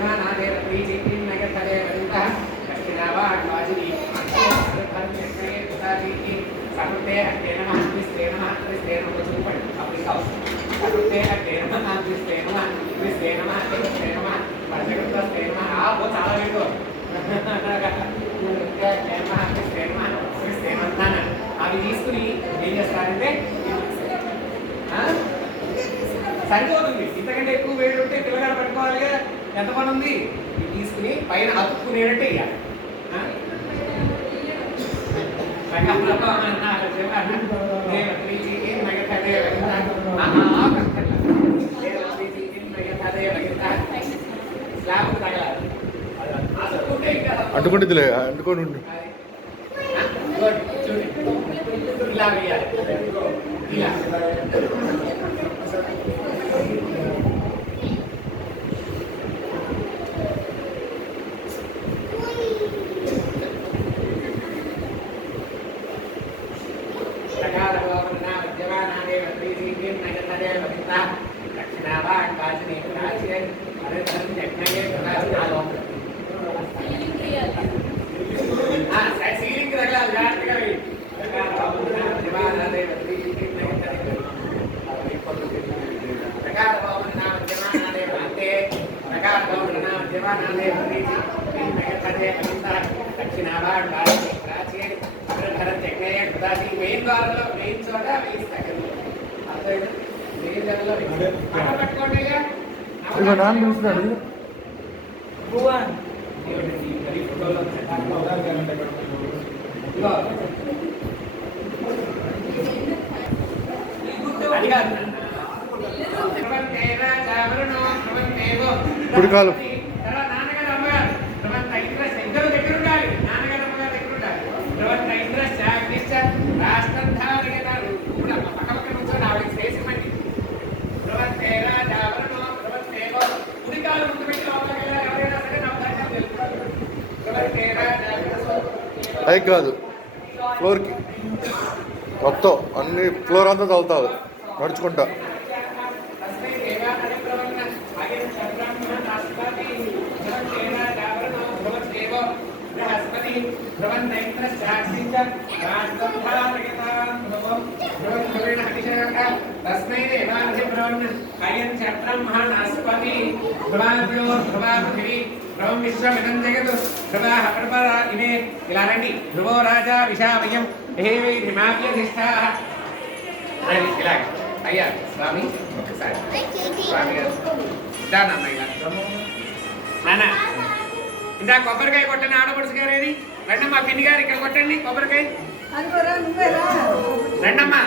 यजमानादेव प्रीतिं नगतले वरिता दक्षिणावा वाजिनी कर्मणे उदादीति सर्वते अग्ने नमः विस्ते नमः विस्ते नमः चुपड़ अपनी काउ सर्वते अग्ने नमः विस्ते नमः विस्ते नमः विस्ते नमः वर्षगतस्ते नमः आप वो చాలా వేడు అవి తీసుకుని ఏం చేస్తారంటే సరిపోతుంది. ఇంతకంటే ఎక్కువ వేడి ఉంటే పిల్లగాడు పట్టుకోవాలిగా, ఎంత పని ఉంది. ఇది తీసుకుని పైన అతుక్కునేటట్టే ఇవ్వాలి. అంటుకుంటుందిలే, అంటుకొని ఉండు. ఇలా వేయాలి. ఇలా సీలింగ్ తగలాలి జాగ్రత్తగా. మెయిన్ ద్వారంలో మెయిన్ చోట వేయిస్తారు. పట్టుకోండి. నాన్న చూస్తున్నాడు. ఇప్పుడు కాలు నాన్నగారు అమ్మగారు ఇద్దరు దగ్గర ఉండాలి. నాన్నగారు అమ్మగారు దగ్గర ఉండాలి. కూడా పక్క పక్క నుంచొని ఆవిడకి చేసిమండి. కుడికాలు ముందు పెట్టి లోపలికి వెళ్ళాలి. ఎవరైనా సరే నమ్మకం తెలుసుకోవాలి. పైకి కాదు, ఫ్లోర్కి మొత్తం అన్ని ఫ్లోర్ అంతా చదువుతావు నడుచుకుంటా. ఇలా రండి. ధ్రువో రాజా విషామయం హిమాభ్యధిష్ఠాః. ఇలా అయ్యా స్వామి ఒకసారి స్వామి గారు నాన్న నాన్న ఇందా కొబ్బరికాయ కొట్టండి. ఆడపడుచు గారు ఏది రండమ్మా. పిన్ని గారు ఇక్కడ కొట్టండి కొబ్బరికాయ. రండమ్మా.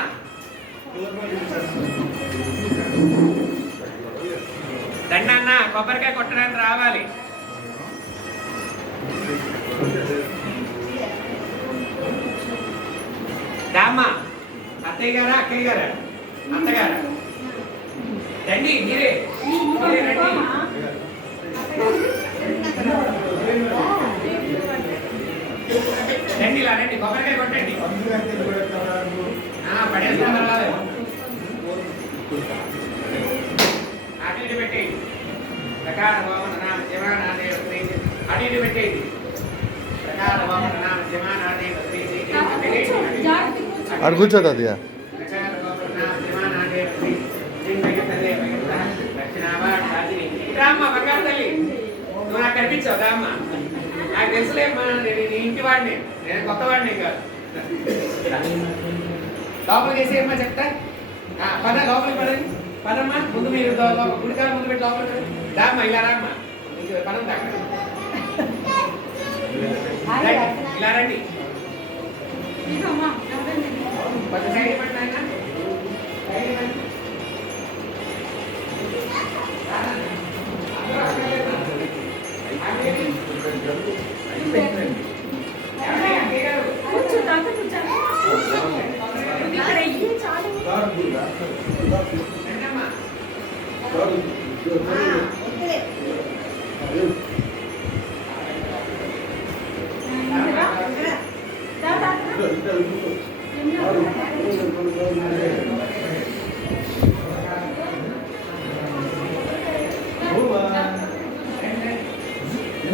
రండి అన్న కొబ్బరికాయ కొట్టడానికి రావాలి. దామ్మా. అత్తయ్య గారా అక్కయ్య గారా అత్తగారా రండి. మీరే మీరే రండి. రండి ఇలా రండి. కొబ్బరికాయ కొట్టండి. పడేస్తాం రాలేదు. అటు ఇటు పెట్టేయండి. ప్రకార భవన నామ జమానాదేవ అటు ఇటు పెట్టేయండి. ప్రకార భవన నామ జమానాదేవ అటు కూర్చోదు అది. రామ్మ బంగారు తల్లి నువ్వు నాకు కనిపించావు. రామ్మ నాకు తెలుసులేమ్మా, నేను ఇంటి వాడిని, నేను కొత్త వాడిని కాదు. లోపలికి వేసేయమ్మా చెప్తా. పద లోపలికి పదండి. పదమ్మా. ముందు మీరు గుడికాల ముందు పెట్టి లోపలికి రామ్మా. ఇలా రామ్మా. పదం దాకా ఇలా రండి. కొంచెం సైడ్ ఇవ్వండి నాయన. సైడ్ ఇవ్వండి.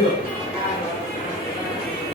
ఇదిగో